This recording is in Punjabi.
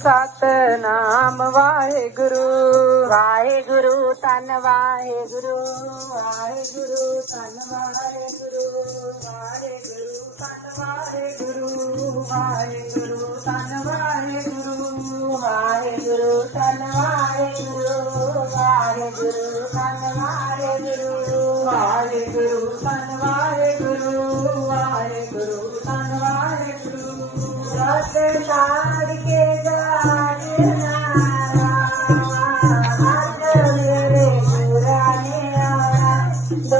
ਸਤਨਾਮ ਵਾਹਿਗੁਰੂ। ਵਾਹਿਗੁਰੂ, ਧੰਨ ਵਾਹਿਗੁਰੂ। ਵਾਹਿਗੁਰੂ, ਧੰਨ ਵਾਹਿਗੁਰੂ। ਵਾਹਿਗੁਰੂ, ਧੰਨ ਵਾਹਿਗੁਰੂ। ਵਾਹਿਗੁਰੂ, ਧੰਨ ਵਾਹਿਗੁਰੂ। ਵਾਹਿਗੁਰੂ, ਧੰਨ ਵਾਹਿਗੁਰੂ। ਵਾਹਿਗੁਰੂ, ਧੰਨ ਵਾਹਿਗੁਰੂ। ਵਾਹਿਗੁਰੂ, ਧੰਨ ਵਾਹਿਗੁਰੂ। ਵਾਹਿਗੁਰੂ, ਧੰਨ ਵਾਹਿਗੁਰੂ। ਸਤ ਤਾੜ ਕੇ